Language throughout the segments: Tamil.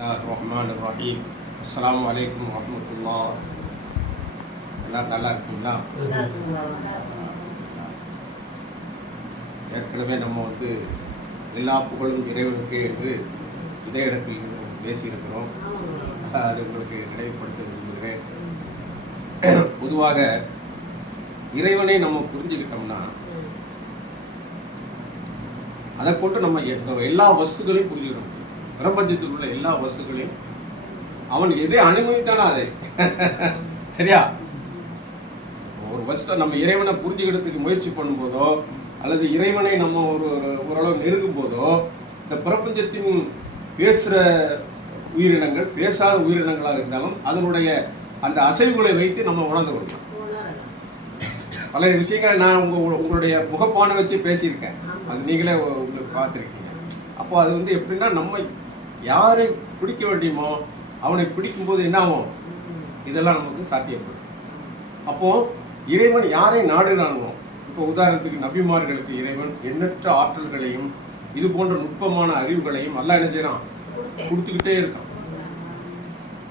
ரஹ்மான் ரஹீம். அஸ்ஸலாமு அலைக்கும் வரஹ்மத்துல்லாஹ். எல்லாரும் நல்லா இருக்குங்களா? ஏற்கனவே நம்ம எல்லா புகழும் இறைவனுக்கு என்று இதே இடத்தில் பேசியிருக்கிறோம். அது உங்களுக்கு நினைவுபடுத்த விரும்புகிறேன். பொதுவாக இறைவனை நம்ம புரிஞ்சுக்கிட்டோம்னா அதை கொண்டு நம்ம எல்லா வஸ்துகளையும் புரிஞ்சுக்கணும். பிரபஞ்சத்தில் உள்ள எல்லா வஸ்துகளையும் அவன் எதை அனுமதித்தானோ அதை சரியா, ஒரு வஸ்து நம்ம இறைவனை புரிஞ்சுக்கிறதுக்கு முயற்சி பண்ணும்போதோ அல்லது இறைவனை நம்ம ஓரளவு நெருங்கும் போதோ இந்த பிரபஞ்சத்தின் பேசுகிற உயிரினங்கள் பேசாத உயிரினங்களாக இருந்தாலும் அதனுடைய அந்த அசைவுகளை வைத்து நம்ம உணர்ந்து கொள்ளலாம். பல விஷயங்கள் நான் உங்களுடைய முகப்பானை வச்சு பேசியிருக்கேன், அது நீங்களே உங்களுக்கு பார்த்துருக்கீங்க. அப்போ அது எப்படின்னா, நம்ம யாரை பிடிக்க வேண்டியமோ அவனை பிடிக்கும்போது என்ன ஆகும், இதெல்லாம் நமக்கு சாத்தியப்படும். அப்போ இறைவன் யாரை நாடுகிறானோ, இப்போ உதாரணத்துக்கு நபிமார்களுக்கு இறைவன் எண்ணற்ற ஆற்றல்களையும் இது போன்ற நுட்பமான அறிவுகளையும் எல்லாம் என்ன செய்யறான், கொடுத்துக்கிட்டே இருக்கான்.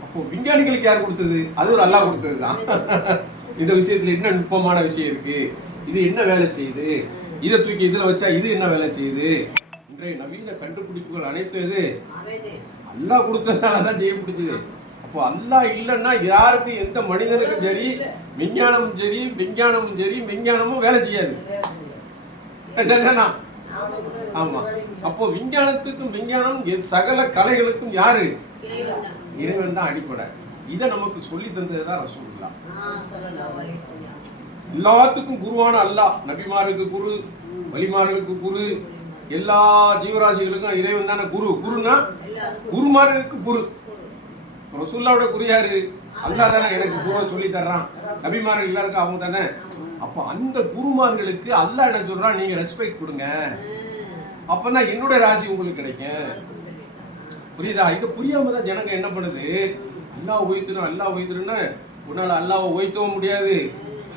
அப்போ விஞ்ஞானிகளுக்கு யார் கொடுத்தது? அது ஒரு அல்லாஹ் கொடுத்தது தான். இந்த விஷயத்துல என்ன நுட்பமான விஷயம் இருக்கு, இது என்ன வேலை செய்யுது, இதை தூக்கி இதுல வச்சா இது என்ன வேலை செய்யுது, இன்றைய நவீன கண்டுபிடிப்புகள் அனைத்தும் எது அல்லாஹ் கொடுத்ததுனாலதான் செய்ய முடிஞ்சது. அப்போ அல்லாஹ் இல்லைன்னா யாருக்கும் எந்த மனிதனுக்கும் சரி விஞ்ஞானமும் சரி மெஞ்ஞானமும் வேலை செய்யாது. சரிதானா? ஆமா. அப்போ விஞ்ஞானத்துக்கும் விஞ்ஞானம் சகல கலைகளுக்கும் யாரு? இறைவன் தான் அடிப்படை. இதை நமக்கு சொல்லி தந்ததுதான் ரசூலுல்லாஹ். எல்லாத்துக்கும் குருவான அல்லாஹ், நபிமாருக்கு குரு, வலிமார்களுக்கு குரு, எல்லா ஜீவராசிகளுக்கும் இறைவன் தானே குரு. குருனா குருமார்களுக்கு குரு. ரசூலுல்லாஹ்வோட குரு யாரு? அல்லாஹ் தானே எனக்கு குருவை சொல்லி தர்றான். நபிமார்கள் எல்லாருக்கும் அவங்க தானே. அப்போ அந்த குருமார்களுக்கு அல்லாஹ் என்ன சொல்றான், நீங்க ரெஸ்பெக்ட் கொடுங்க, அப்பதான் என்னுடைய ராசி உங்களுக்கு கிடைக்கும். புரியுதா? இது புரியாம தான் ஜனங்க என்ன பண்ணுது, அல்லாஹ் உயர்த்தணும்னா உன்னால அல்லாஹ் உயர்த்தவும் முடியாது,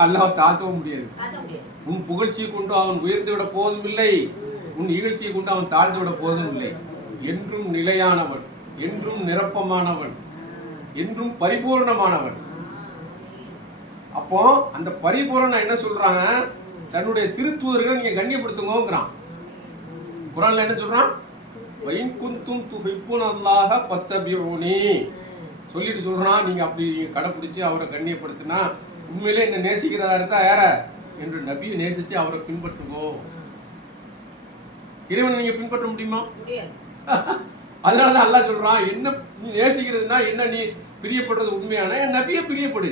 அல்லாஹ் தாழ்த்தவும் முடியாது. உன் புகழ்ச்சியை கொண்டு அவன் உயர்ந்து விட போதும் இல்லை, உன் இகழ்ச்சியை கொண்டு அவன் தாழ்ந்து விட போதும் இல்லை. என்றும் நிலையானவன், என்றும் நிரப்பமானவன், என்றும் பரிபூர்ணமானவன். அப்போ அந்த பரிபூரணம் என்ன சொல்றாங்க, தன்னுடைய திருத்தூதர்களை நீங்க கண்ணியப்படுத்துங்கிறான். குர்ஆன்ல என்ன சொல்றான், வைன் குன்தும் துஹிப்புனல்லாஹ ஃபத்தபிஊனி சொல்லிட்டு சொல்றான், நீங்க அப்படி கடைப்பிடிச்சு அவரை கண்ணியப்படுத்தினா உண்மையிலே என்ன நேசிக்கிறதா இருந்தா யார என்று நபியை நேசிச்சு அவரை பின்பற்றுவோ. இறைவனை நீங்க பின்பற்ற முடியுமா? அதனாலதான் அல்லாஹ் சொல்றான், என்ன நீ நேசிக்கிறதுனா என்ன, நீ பிரியப்படுறது உண்மையான என் நபியை பிரியப்படு.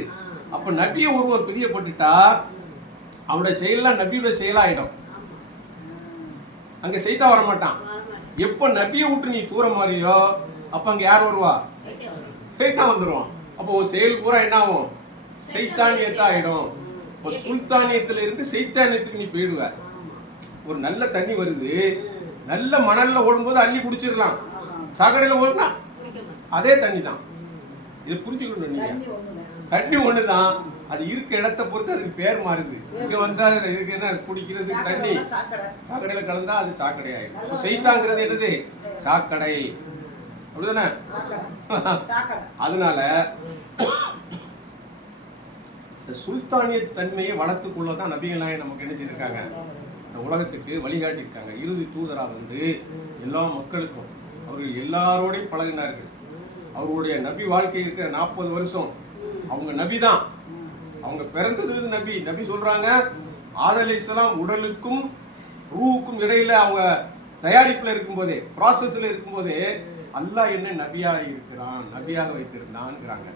அப்ப நபியை ஒருவர் பிரியப்பட்டுட்டா அவனுடைய செயலாம் நபியோட செயலாயிடும். அங்க செய்தா வர மாட்டான். எப்ப நபியை விட்டு நீ தூர மாறியோ அப்ப அங்க யார் வருவா? சைத்தான் வந்துருவான். அப்போ செயல் பூரா என்ன ஆகும், சைத்தானியத்தா ஆயிடும். இப்போ சுல்தானியத்துல இருந்து சைத்தானியத்துக்கு நீ போயிடுவ. ஒரு நல்ல தண்ணி வருது, நல்ல மணல்ல ஓடும்போது அள்ளி குடிச்சிடலாம், சாக்கடையில ஓடுனா அதே தண்ணி தான். இதை புரிஞ்சுக்கணும். நீங்க தண்ணி ஒண்ணுதான், அது இருக்க இடத்தை பொறுத்து அதுக்கு பேர் மாறுது. இங்க வந்தா இதுக்கு என்ன குடிக்கிறது தண்ணி, சாக்கடையில கலந்தா அது சாக்கடை ஆயிடும். சைத்தாங்கிறது என்னது? சாக்கடை. அப்படிதானே? அதனால சுல்தானிய தன்மையை வளர்த்துக் கொள்ளதான் நபிகள் நாயகம் நமக்கு என்ன செய்திருக்காங்க, இந்த உலகத்துக்கு வழிகாட்டி இருக்காங்க. இறுதி தூதரா எல்லா மக்களுக்கும் அவர்கள் எல்லாரோடையும் பழகினார்கள். அவருடைய நபி வாழ்க்கை இருக்கிற 40 வருஷம் அவங்க நபி தான். அவங்க பிறந்ததுல நபி சொல்றாங்க, ஆதம் அலைஹிஸ்ஸலாம் உடலுக்கும் ரூவுக்கும் இடையில அவங்க தயாரிப்புல இருக்கும் போதே, ப்ராசஸ்ல இருக்கும் போதே அல்லாஹ் என்ன நபியாக இருக்கிறான், நபியாக வைத்திருந்தான்ங்கிறாங்க.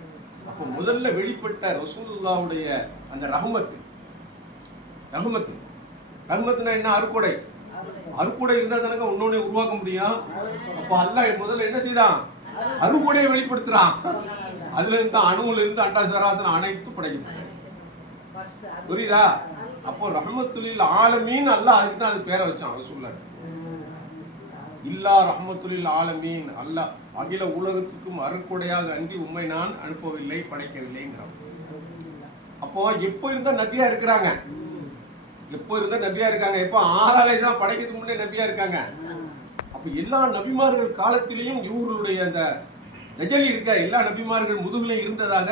அப்போ முதல்ல வெளிப்பட்ட ரசூலுல்லாஹ்வுடைய அந்த ரஹ்மத்துனா என்ன? அருக்குடை. அருக்குடை இருந்தா தானங்க இன்னொன்னு உருவாக்க முடியும். அப்போ அல்லாஹ் முதல்ல என்ன செய்தான், அருக்குடையை வெளிப்படுத்துறான். அதுல இருந்து அணுவுல இருந்து அண்டாசராசன் அனைத்து படைக்கும். புரியுதா? அப்போ ரஹ்மத்துலில் ஆலமீன் அல்லாஹ் அதுக்கு தான் அது பேரை வச்சான். ரசூலுல்லாஹ் இல்லா ரஹ்மத்துலில் ஆலமீன், அல்லாஹ் அகில உலகத்துக்கும் அருக்குடையாக அன்றி உம்மை நான் அனுப்பவில்லை, படைக்கவில்லைங்கிறான். அப்போ எப்போ இருந்தா நபியா இருக்கிறாங்க, எப்போ ஆதம் அலைஹிஸ்ஸலாம் படைக்கிறதுக்கு முன்னே நபியா இருக்காங்க. அப்ப எல்லா நபிமார்கள் காலத்திலையும் இவர்களுடைய அந்த தஜல்லி இருக்க எல்லா நபிமார்கள் முதுகுலையும் இருந்ததாக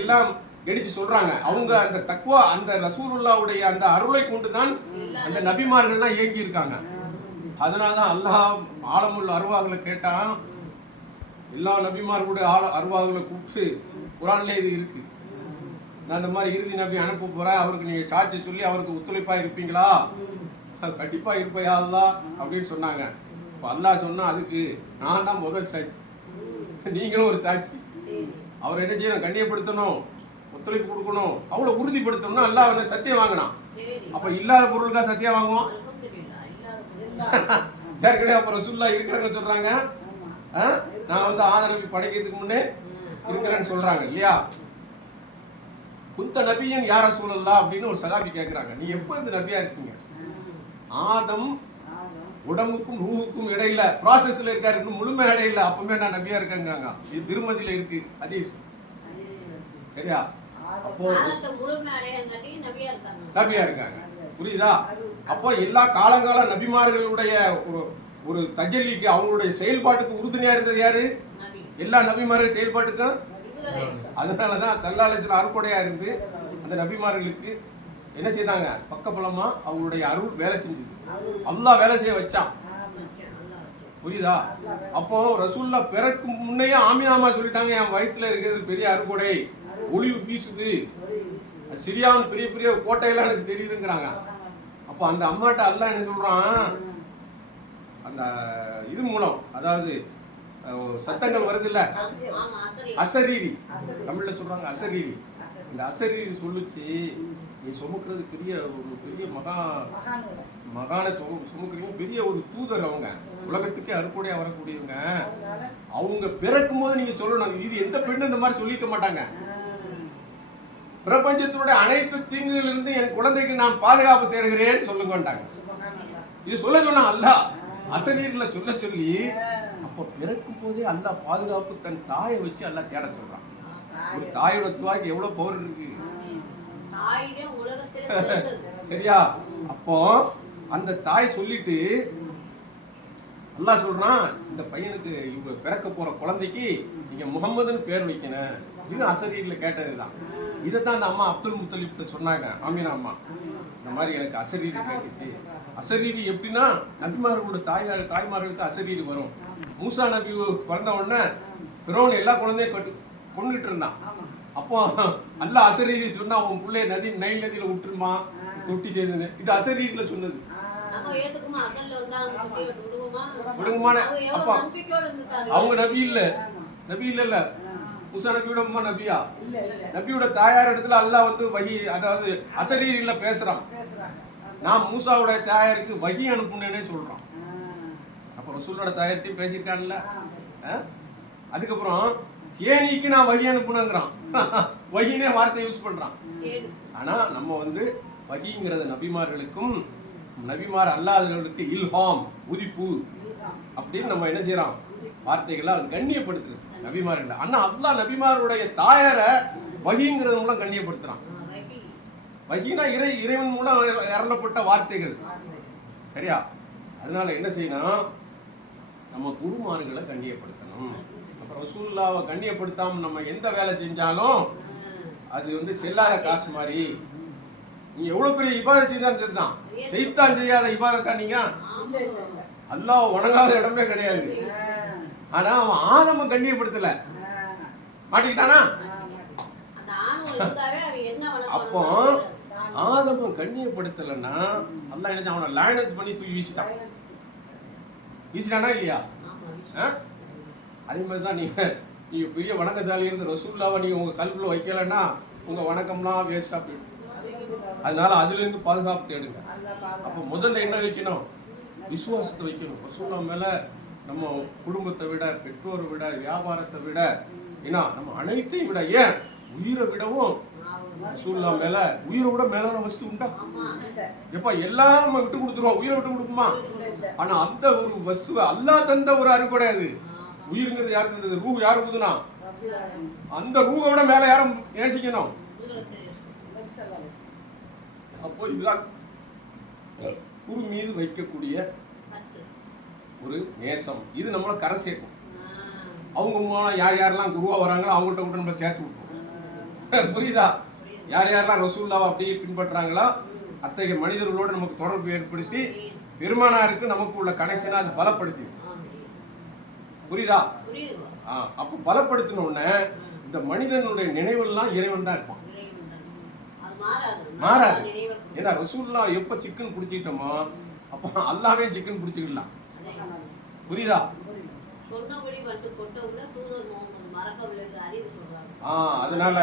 எல்லாம் எடுத்து சொல்றாங்க. அவங்க அந்த தக்வா அந்த ரசூலுல்லாவுடைய அந்த அருளை கொண்டுதான் அந்த நபிமார்கள்லாம் இயங்கி இருக்காங்க. அதனாலதான் அல்லாஹ் ஆலமுல் அருவாகளை கேட்டான், எல்லா நபிமார்களுடைய அருவாகளை கூப்பிட்டு குரான்ல இது இருக்கு, நான் இந்த மாதிரி இறுதி நபி அனுப்ப போறேன், அவருக்கு நீங்க சாட்சி சொல்லி அவருக்கு ஒத்துழைப்பா இருப்பீங்களா? கண்டிப்பா இருப்பையா அல்லாஹ் அப்படின்னு சொன்னாங்க. இப்ப அல்லாஹ் சொன்னா அதுக்கு நான் தான் முதல் சாட்சி, நீங்களும் ஒரு சாட்சி. அவர் என்ன செய்யணும்? கண்ணியப்படுத்தணும், ஒத்துழைப்பு கொடுக்கணும், அவளை உறுதிப்படுத்தணும். அல்லாஹ் சத்தியம் வாங்கினான். அப்ப இல்லாத பொருளுக்கா சத்தியம் வாங்குவோம்? ஏற்கனவே அப்ப ரசூலுல்லா இருக்கிறாங்க சொல்றாங்க, நான் வந்து ஆதம் நபி படைக்கிறதுக்கு முன்னே இருக்கிறேன்னு சொல்றாங்க இல்லையா? குந்த நபியன் யார் ரசூலுல்லாஹ் அப்படின்னு ஒரு சகாபி கேட்கிறாங்க, நீ எப்ப இந்த நபியா இருக்கீங்க? ஆதம் உடம்புக்கும் ரூஹுக்கும் இடையில ப்ராசஸ்ல இருக்காரு, முழுமை இடையில, அப்பவுமே நான் நபியா இருக்கேங்க. இது திருமதியில இருக்கு ஹதீஸ், சரியா? அப்போ நபியா இருக்காங்க, புரியுதா? அப்போ எல்லா காலங்கால நபிமார்களுடைய ஒரு தஜல்லிக்கு அவங்களுடைய செயல்பாட்டுக்கு உறுதுணையா இருந்தது யாரு? எல்லா நபிமார்கள் செயல்பாட்டுக்கும். அதனாலதான் சல்லாலஜன் அருக்கொடையா இருந்து அந்த நபிமார்களுக்கு என்ன செய்தாங்க? பக்கபலமா அவங்களுடைய அருள் வேலை செஞ்சது. அல்லாஹ் வேலை செய்ய வச்சான், புரியுதா? அப்போ ரசூல்லா பிறக்கும் முன்னையே ஆமினாமா சொல்லிட்டாங்க, என் வயிற்றுல இருக்கிறது பெரிய அருக்கொடை, ஒளிவு வீசுது, சிரியாவின் பெரிய பெரிய கோட்டையெல்லாம் எனக்கு தெரியுதுங்கிறாங்க. அப்போ அந்த அம்மாட்ட அல்லாஹ் என்ன சொல்றான்? அந்த இது மூலம், அதாவது சத்தங்கள் வருது இல்ல, அசரீரி, தமிழ்ல சொல்றாங்க அசரீரி. இந்த அசரீரி சொல்லுச்சு, நீ சுமக்கிறது பெரிய ஒரு பெரிய மகான சுமக்கிறீங்க, பெரிய ஒரு தூதர், அவங்க உலகத்துக்கே அருக்குடையா வரக்கூடியவங்க. அவங்க பிறக்கும் போது நீங்க சொல்லணும், இது எந்த பெண்ணு இந்த மாதிரி சொல்லிக்க மாட்டாங்க. பிரபஞ்சத்தினுடைய அனைத்து தீங்குகளிலிருந்து என் குழந்தைக்கு நான் பாதுகாப்பு தேடுகிறேன்னு சொல்லுங்கட்டாங்க. இது சொல்ல சொன்னா அல்லாஹ் அசரீர்ல சொல்ல சொல்லி, அப்ப பிறக்கும் போதே அல்லாஹ் பாதுகாப்பு தன் தாயை வச்சு அல்லாஹ் தேட சொல்றான். ஒரு தாயோட துவாக்கு எவ்வளவு பவர் இருக்கு, சரியா? அப்போ அந்த தாய் சொல்லிட்டு அல்லாஹ் சொல்றான், இந்த பையனுக்கு இவங்க பிறக்க போற குழந்தைக்கு நீங்க முகம்மதுன்னு பேர் வைக்கணும். இது அசரீர்ல கேட்டதுதான். இதைத்தான் அந்த அம்மா அப்துல் முத்தலிப்ட சொன்னாங்க, ஆமீனா அம்மா, இந்த மாதிரி எனக்கு அசரீரி கேட்டுச்சு. அசரீரி எப்படின்னா நபிமார்களோட தாய்மார்களுக்கு அசரீரி வரும். மூசா நபி பிறந்த உடனே ஃபிரௌன் எல்லா குழந்தையும் கொண்டுட்டு இருந்தான். அப்போ அல்லாஹ் அசரீரி சொன்னா, உன் பிள்ளைய நைல் நதியில விட்டுருமா தொட்டி செய்தது, இது அசரீரில சொன்னது. அப்ப அவங்க நபி இல்ல மூசா நபியோட அம்மா நபியா? நபியோட தாயார் இடத்துல அல்லாஹ் வந்து வஹி, அதாவது அசரீரில பேசுறான், நான் மூசாவோட தாயாருக்கு வஹி அனுப்புனேனே சொல்றான். அப்ப ரசூலோட தாயார்ட்டையும் பேசிட்டான்ல. அதுக்கப்புறம் தேனிக்கு நான் வஹி அனுப்புனேங்கிறான், வஹினே வார்த்தை யூஸ் பண்றான். ஆனா நம்ம வந்து வஹிங்கிறது நபிமார்களுக்கும் நபிமார் அல்லாதவர்களுக்கு இல்ஹாம், உதிப்பு அப்படின்னு நம்ம என்ன செய்யறோம், வார்த்தைகளை கண்ணியப்படுத்துறது நபிமார்கள். ஆனா அல்லாஹ் நபிமாருடைய தாயார வஹிங்கிறது மூலம் கண்ணியப்படுத்துறான். வஹினா இறைவன் மூலம் அருளப்பட்ட வார்த்தைகள், சரியா? அதனால என்ன செய்யணும், நம்ம குருமார்களை கண்ணியப்படுத்தணும். அப்புறம் ரசூலுல்லாஹ்வை கண்ணியப்படுத்தாம நம்ம எந்த வேலை செஞ்சாலும் அது வந்து செல்லாத காசு மாதிரி. நீ எவ்வளவு பெரிய இபாதத் செய்தான் தெரிதான், செய்தான் செய்யாத இபாதத்தா நீங்க? அல்லாஹ் வணங்காத இடமே கிடையாது. ஆனா அவன் ஆதம கண்ணியப்படுத்தல, மாட்டிக்கிட்டானா? அப்போ ஆதம கண்ணியப்படுத்தலன்னா அல்லாஹ் என்ன, அவனை லாயனத் பண்ணி தூக்கி வீசிட்டானா இல்லையா? அதே மாதிரிதான் நீங்க பெரிய வணக்கசாலி இருந்து ரசூலுல்லாஹ்வை நீங்க உங்க கல்வில வைக்கலன்னா உங்க வணக்கம்லாம் வேஸ்டா போயிடும். அதனால அதுல இருந்து பாதுகாப்பு தேடுங்க. அப்ப முதல்ல என்ன வைக்கணும்? விசுவாசத்தை வைக்கணும். ரசூலுல்லாஹ் மேல நம்ம குடும்பத்தை விட, பெற்றோரை விட, வியாபாரத்தை விட, ஏன்னா நம்ம அனைத்தையும் விட, ஏன் உயிரை விடவும் ரசூலுல்லாஹ் மேல, உயிரை விட மேலான வஸ்து உண்டா? எப்ப எல்லாம் நம்ம விட்டு கொடுத்துருவோம், உயிரை விட்டு கொடுக்குமா? ஆனா அந்த ஒரு வஸ்துவை அல்லாஹ் தந்த ஒரு அருள் கிடையாது. உயிர்ங்கிறது யாரு தந்தது? ரூ யாரு ஊதுனா? அந்த ரூவை விட மேல யாரும் நேசிக்கணும். அப்போ இதுதான் குரு மீது வைக்கக்கூடிய ஒரு நேசம், இது நம்மளை கரை சேர்க்கும். அவங்க மூலம் யார் யாரெல்லாம் குருவா வராங்களோ அவங்கள்ட்ட கூட நம்மளை சேர்த்து விட்டுரும். புரியுதா? யார் யாரெல்லாம் ரசூல்லாவை அப்படியே பின்பற்றுறாங்களோ அத்தகைய மனிதர்களோடு நமக்கு தொடர்பு ஏற்படுத்தி பெருமானாருக்கு நமக்கு உள்ள கனெக்ஷனை அது பலப்படுத்தி. புரியுதா? அப்போ பலப்படுத்தின உடனே இந்த மனிதனுடைய நினைவெல்லாம் இறைவன் தான் இருப்பான், மாறாது. ஏன்னா ரசூல்லா எப்ப சிக்கன் பிடிச்சிட்டோமோ அப்போ அல்லாவே சிக்கன் பிடிச்சிக்கலாம். புரியுதா? அதனால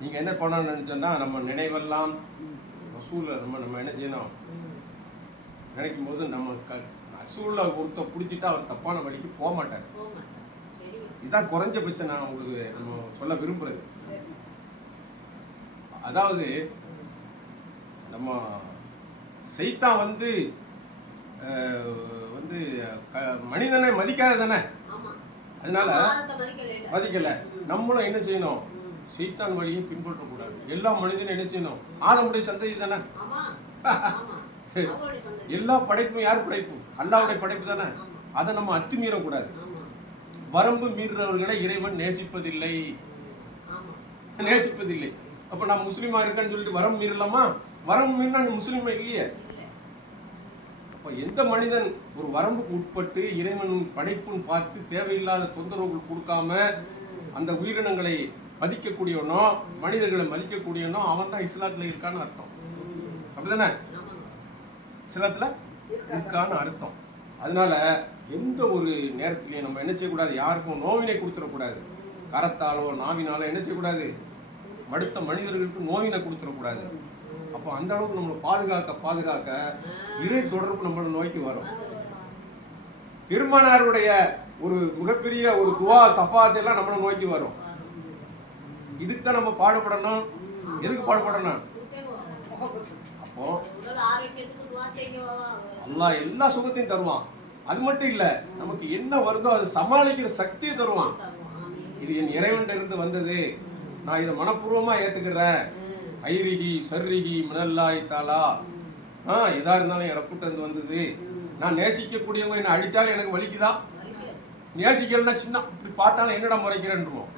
நீங்க என்ன பண்ணணும்னு சொன்னா நம்ம நினைவெல்லாம் ரசூல்ல நம்ம என்ன செய்யணும், நினைக்கும் போது நம்ம ரசூல்ல ஒருத்த பிடிச்சிட்டா அவர் தப்பான வழிக்கு போக மாட்டார். இதுதான் குறைஞ்சபட்சம் நான் உங்களுக்கு நம்ம சொல்ல விரும்புறது. அதாவது நம்ம சைத்தான் வந்து மனிதனை மதிக்காத தானே, அதனால மதிக்கல. நம்மளும் என்ன செய்யணும், சைத்தான் வழியை பின்பற்றக்கூடாது. எல்லா மனிதனும் என்ன செய்யணும், ஆதமுடைய சந்ததி தானே. எல்லா படைப்பும் யார் படைப்பு? அல்லாஹ்வுடைய படைப்பு தானே. அதை நம்ம அத்துமீறக்கூடாது. வரம்பு மீறுறவர்களை இறைவன் நேசிப்பதில்லை. அப்ப நான் முஸ்லீமா இருக்கேன்னு சொல்லிட்டு வரம்பு மீறலாமா? வரம்பு மீறினா முஸ்லீமா இல்லையே. அப்ப எந்த மனிதன் ஒரு வரம்புக்கு உட்பட்டு இறைவன் படைப்புன்னு பார்த்து தேவையில்லாத தொந்தரவுகள் கொடுக்காம அந்த உயிரினங்களை மதிக்கக்கூடியவனோ மனிதர்களை மதிக்கக்கூடியவனோ அவன் தான் இஸ்லாத்துல இருக்கான்னு அர்த்தம். அப்படிதானே? இஸ்லாத்துல இருக்கான்னு அர்த்தம். அதனால எந்த ஒரு நேரத்திலையும் நம்ம என்ன செய்யக்கூடாது, யாருக்கும் நோவினை கொடுத்துடக்கூடாது. கரத்தாலோ நாவினாலோ என்ன செய்யக்கூடாது, மடுத்த மனிதர்களுக்கு நோவினை கொடுத்துடக்கூடாது. அப்போ அந்த அளவுக்கு நம்மளை பாதுகாக்க இறை தொடர்பு நம்மளை நோக்கி வரும். பெருமானாருடைய ஒரு மிகப்பெரிய ஒரு துவா சஃபாத் எல்லாம் நம்மளை நோக்கி வரும். இதுக்கு தான் நம்ம பாடுபடணும். எதுக்கு பாடுபடணும்? அப்போ அல்லாஹ் எல்லா சுகத்தையும் தருவான். அது மட்டும் இல்ல, நமக்கு என்ன வருதோ அதை சமாளிக்கிற சக்தியை தருவான். இது என் இறைவன் இருந்து வந்தது, நான் இதை மனப்பூர்வமா ஏத்துக்கிறேன். ஐரிகி சர்ரிகி மினல்லாஹி தஆலா, எதா இருந்தாலும் என் ரப்புட்ட இருந்து வந்தது. நான் நேசிக்கக்கூடியவங்க என்ன அடிச்சாலும் எனக்கு வலிக்குதா? நேசிக்கலன்னா சின்ன இப்படி பார்த்தாலும் என்னடா முறைக்கிறேன்ருவோம்.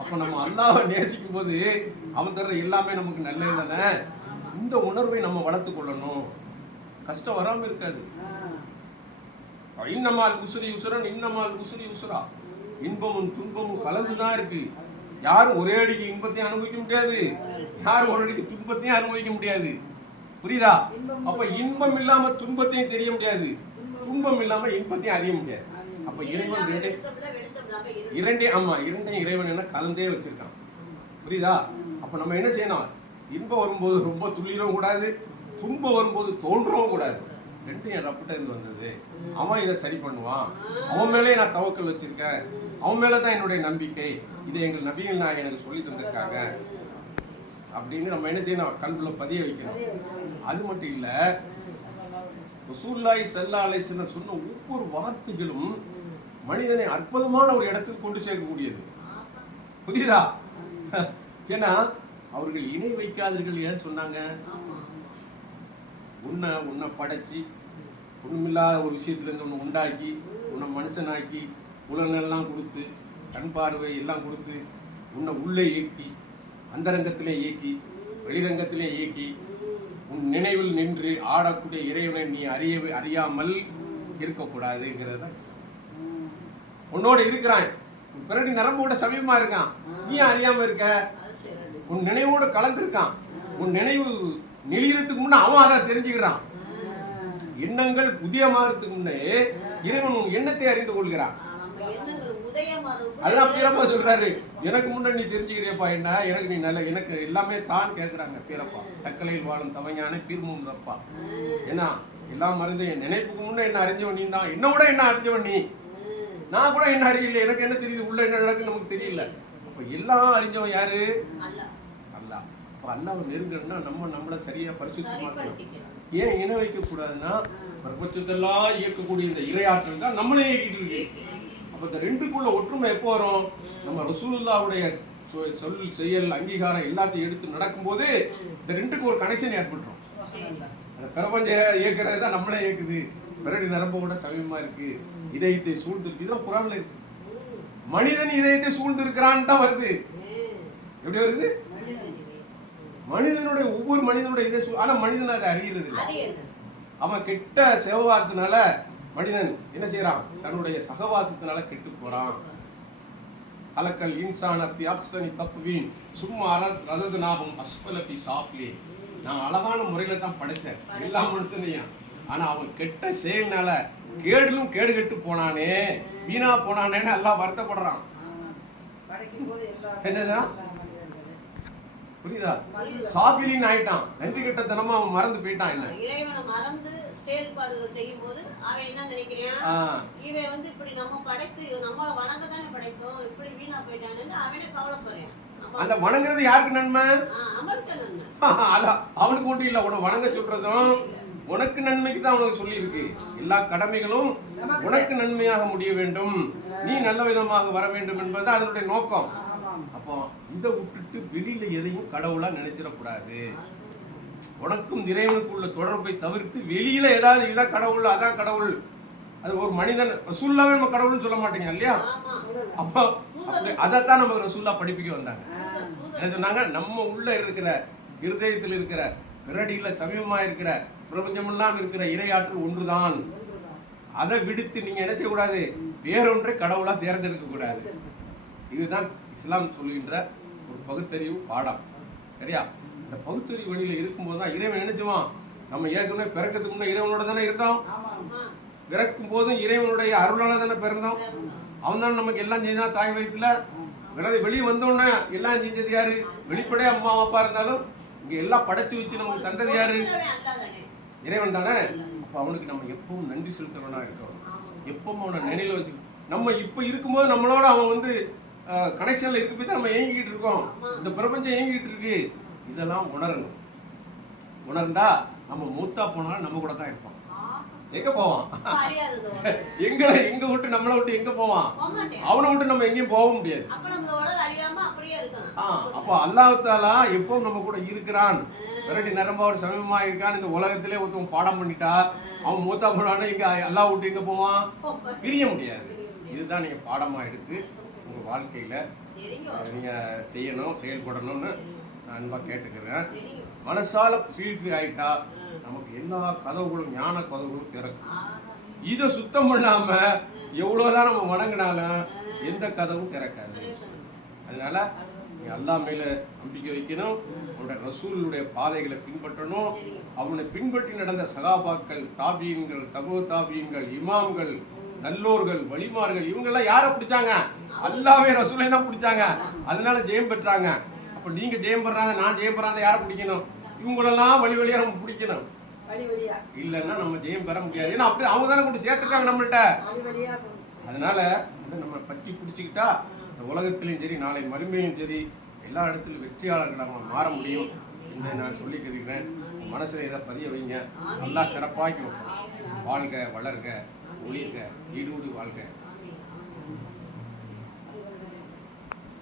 அப்ப நம்ம அல்லாஹ்வை நேசிக்கும் போது அவன் தர்ற எல்லாமே நமக்கு நல்லது தானே. இந்த உணர்வை நம்ம வளர்த்து கொள்ளணும். கஷ்டம் வராம இருக்காது. இன்னமால் உசுரி உசுரன் இன்னமால் உசுரி உசுரா, இன்பமும் துன்பமும் கலந்துதான் இருக்கு. யாரும் ஒரே அடிக்கு இன்பத்தையும் அனுபவிக்க முடியாது, யாரும் ஒரு அடிக்கு துன்பத்தையும் அனுபவிக்க முடியாது. புரியுதா? அப்ப இன்பம் இல்லாம துன்பத்தையும் தெரிய முடியாது, துன்பம் இல்லாம இன்பத்தையும் அறிய முடியாது. அப்ப இறைவன் இரண்டையும் இறைவன் என்ன கலந்தே வச்சிருக்கான். புரியுதா? அப்ப நம்ம என்ன செய்யணும், இன்பம் வரும்போது ரொம்ப துள்ளிடவும் கூடாது, துன்பம் வரும்போது தோன்றவும் கூடாது. ரெண்டும் ரப்பிட்ட இருந்து வந்தது, அவன் இதை சரி பண்ணுவான், அவன் மேலே நான் தவக்கல் வச்சிருக்கேன், அவன் மேலதான் என்னுடைய நம்பிக்கை, இதை எங்கள் நபிகள் நான் எனக்கு சொல்லி தந்திருக்காங்க அப்படின்னு நம்ம என்ன செய்யணும், கல்வில பதிய வைக்கணும். அது மட்டும் இல்ல, ரசூலுல்லாஹி ஸல்லல்லாஹு அலைஹி வஸல்லம் சொன்ன ஒவ்வொரு வார்த்தைகளும் மனிதனை அற்புதமான ஒரு இடத்துக்கு கொண்டு சேர்க்கக்கூடியது. புரியுதா? ஏன்னா அவர்கள் இணை வைக்காதீர்கள் ஏன் சொன்னாங்க? உன்னை படைச்சி ஒண்ணுமில்லாத ஒரு விஷயத்துல இருந்து உன்னை உண்டாக்கி உன்னை மனுஷனாக்கி உலகெல்லாம் கொடுத்து கண் பார்வை எல்லாம் கொடுத்து உன்னை உள்ளே இயக்கி அந்தரங்கத்திலே இயக்கி வெளிரங்கத்திலே இயக்கி உன் நினைவில் நின்று ஆடக்கூடிய இறைவனை நீ அறியாமல் இருக்கக்கூடாதுங்கிறத உன்னோட இருக்கிறான், பிறடி நரம்போட சமயமா இருக்கான், நீ அறியாம இருக்க, உன் நினைவோட கலந்துருக்கான், உன் நினைவு நெளியறதுக்கு முன்ன அவன் அதை தெரிஞ்சுக்கிறான். எண்ணங்கள் புதிய மாறதுக்கு முன்னே இறைவன் உன் எண்ணத்தை அறிந்து கொள்கிறான். அதான் பீரப்பா சொல்றாரு, எனக்கு முன்ன நீ தெரிஞ்சுக்கிறியப்பா என்ன, எனக்கு நீ நல்ல, எனக்கு எல்லாமே தான் கேட்கிறாங்க பீரப்பா. தக்கலையில் வாழும் தவஞான பீர்மும் தப்பா. ஏன்னா எல்லாம் மறந்து என் நினைப்புக்கு முன்ன என்ன அறிஞ்சவன் நீ தான், என்ன விட என்ன அறிஞ்சவன் நீ, நான் கூட என்ன அறியல, எனக்கு என்ன தெரியுது, உள்ள என்ன நடக்குன்னு நமக்கு தெரியல. அப்ப எல்லாம் அறிஞ்சவன் யாரு? அல்லாஹ். அப்ப அல்லாஹ்வை நெருங்கணும்னா நம்மளை சரியா பரிசுத்தமாக்கணும். ஏன் இணை வைக்க கூடாதுன்னா, பிரபஞ்சத்தெல்லாம் இயக்கக்கூடிய இந்த இறையாற்றல் தான் நம்மளே இயக்கிட்டு இருக்கு. அப்ப இந்த ரெண்டுக்குள்ள ஒற்றுமை எப்போ வரும்? நம்ம ரசூலுல்லாஹ்வுடைய சொல் செயல் அங்கீகாரம் எல்லாத்தையும் எடுத்து நடக்கும்போது இந்த ரெண்டுக்கு ஒரு கனெக்ஷன் ஏற்பட்டுரும். அந்த பிரபஞ்ச இயக்குறது தான் நம்மளே இயக்குது, பிறடி நரம்பு கூட சமயமா இருக்கு, இதயத்தை சூழ்ந்து இருக்கு. இதெல்லாம் குரான்ல இருக்கு. மனிதன் இதயத்தை சூழ்ந்து இருக்கிறான்னு தான் வருது. எப்படி வருது? மனிதனுடைய ஒவ்வொரு மனிதனுடைய இதய, ஆனா மனிதன் அதை அறியறது இல்லை. அவன் கெட்ட சேவாத்தினால மனிதன் என்ன செய்யறான்? தன்னுடைய சகவாசத்தினால கெட்டு போறான். அலக்கல் இன்சான ஃபி அஹ்ஸனி தக்வீம் சும்மா ரததுனாஹும் அஸ்ஃபல ஃபி சாஃபிலின். நான் அழகான முறையில தான் படைச்சேன் எல்லா மனுஷனையும். ஆனா அவன் கெட்ட செயல்னால கேடிலும் கேடு கெட்டு போனானே, வீணா போனானேன்னு எல்லாம் வருத்தப்படுறான். என்னதான் புரியுதா? சாஃபிலின் ஆயிட்டான், நன்றி கெட்ட தினமா அவன் மறந்து போயிட்டான். என்ன இறைவனை மறந்து செயல்பாடுகள் செய்யும் போது அவன் என்ன நினைக்கிறான்? இவன் வந்து இப்படி நம்ம படைத்து நம்மள வணங்க தானே படைத்தோம், இப்படி வீணா போயிட்டான்னு அவனே கவலைப்படுறான். அந்த வணங்குறது யாருக்கு நன்மை? அவனுக்கு நன்மை. அவனுக்கு ஒன்றும் இல்ல. உனக்கு வணங்க சொல்றதும் உனக்கு நன்மைக்கு தான் உனக்கு சொல்லி இருக்கு. எல்லா கடமைகளும் உனக்கு நன்மையாக முடிய வேண்டும், நீ நல்ல விதமாக வர வேண்டும் என்பது அதனுடைய நோக்கம். அப்போ இதை விட்டுட்டு வெளியில எதையும் கடவுளா நினைச்சிடக்கூடாது. உனக்கும் இறைவனுக்குள்ள தொடர்பை தவிர்த்து வெளியில ஏதாவது இதான் கடவுள் அதான் கடவுள், அது ஒரு மனிதன் ரசூல்லாவே நம்ம கடவுள்னு சொல்ல மாட்டேங்க இல்லையா? அப்போ அதைத்தான் நம்ம ரசூல்லா படிப்பிக்க வந்தாங்க. என்ன சொன்னாங்க? நம்ம உள்ள இருக்கிற இருதயத்தில் இருக்கிற பிறடியில சமீபமா இருக்கிற பிரபஞ்சமெல்லாம் இருக்கிற இறையாற்றல் ஒன்றுதான். அதை விடுத்து நீங்க என்ன செய்யக்கூடாது? வேறொன்றை கடவுளா தேர்ந்தெடுக்க கூடாது. இதுதான் இஸ்லாம் சொல்லுகின்ற ஒரு பகுத்தறிவு பாடம். சரியா? இந்த பகுத்தறிவு வழியில இருக்கும்போது தான் இறைவன் நினைச்சுவான். நம்ம ஏற்கனவே பிறக்கிறதுக்கு முன்னே இறைவனோட தானே இருந்தோம், பிறக்கும் போதும் இறைவனுடைய அருளால தானே பிறந்தோம். அவன் தான் நமக்கு எல்லாம் செஞ்சான் தாய் வயிற்றுல. வெளியே வந்தோடனே எல்லாம் செஞ்சது யாரு? வெளிப்படையா அம்மா அப்பா இருந்தாலும் இங்க எல்லாம் படைச்சு வச்சு நமக்கு தந்தது யாரு? இறைவன் தானே. அப்ப அவனுக்கு நம்ம எப்பவும் நன்றி செலுத்தவனா இருக்கணும். எப்பவும் அவனை நினைவுல வச்சு நம்ம இப்ப இருக்கும்போது நம்மளோட அவன் வந்து கனெக்ஷன்ல இருக்கு போய் தான் நம்ம ஏங்கிட்டு இருக்கோம். இந்த பிரபஞ்சம் ஏங்கிட்டு இருக்கு. இதெல்லாம் உணரணும். உணர்ந்தா நம்ம மூத்தா போனாலும் நம்ம கூட தான் இருப்பான். எங்க போவான்? எங்க விட்டு நம்மளை விட்டு எங்க போவான்? அவனை விட்டு நம்ம எங்கேயும் போக முடியாது. அப்போ அல்லாஹ் தஆலா எப்பவும் நம்ம கூட இருக்கிறான், விரட்டி நரம்போட சமீபமா இருக்கான். இந்த உலகத்திலே ஒருத்தவன் பாடம் பண்ணிட்டா அவன் மூத்தா போனாலும் இங்க அல்லாஹ் விட்டு எங்க போவான்? பிரிய முடியாது. இதுதான் நீங்க பாடமா எடுத்து உங்க வாழ்க்கையில நீங்க செய்யணும், செயல்படணும்னு நான் அன்பா கேட்டுக்கிறேன். மனசால ஃபீல் ஆயிட்டா நமக்கு எல்லா கதவுகளும் ஞான கதவுகளும் திறக்கும். இதை சுத்தம் பண்ணாம எவ்வளவுதான் நம்ம வணங்கினாலும் எந்த கதவும் திறக்காது. அதனால நீ அல்லாஹ் மேல நம்பிக்கை வைக்கணும், உன்னோட ரசூலுடைய பாதைகளை பின்பற்றணும். அவனை பின்பற்றி நடந்த சகாபாக்கள், தாபியன்கள், தபோ தாபியன்கள், இமாம்கள், நல்லோர்கள், வலிமார்கள் இவங்கெல்லாம் யாரை பிடிச்சாங்க? அல்லாஹ்வே ரசூலை தான் பிடிச்சாங்க. அதனால ஜெயம் பெற்றாங்க. அப்ப நீங்க ஜெயம் பெறாத, நான் ஜெயம் பெறாத யாரை பிடிக்கணும்? இவங்களெல்லாம் வழி வழியா நம்ம பிடிக்கணும். இல்லைன்னா நம்ம ஜெயம் பெற முடியாது. ஏன்னா அப்படி அவங்க தானே கொண்டு சேர்த்துருக்காங்க நம்மள்ட்ட. அதனால நம்ம பற்றி பிடிச்சிக்கிட்டா இந்த உலகத்திலையும் சரி நாளை மறுமையிலும் சரி எல்லா இடத்துலையும் வெற்றியாளர்கள் நம்ம மாற முடியும் என்று நான் சொல்லிக்கிறேன். மனசுல இதை பதிய வைங்க. நல்லா சிறப்பாக்கி வாழ்க, வளர்க, ஒளிர்க, ஈடூடு வாழ்க.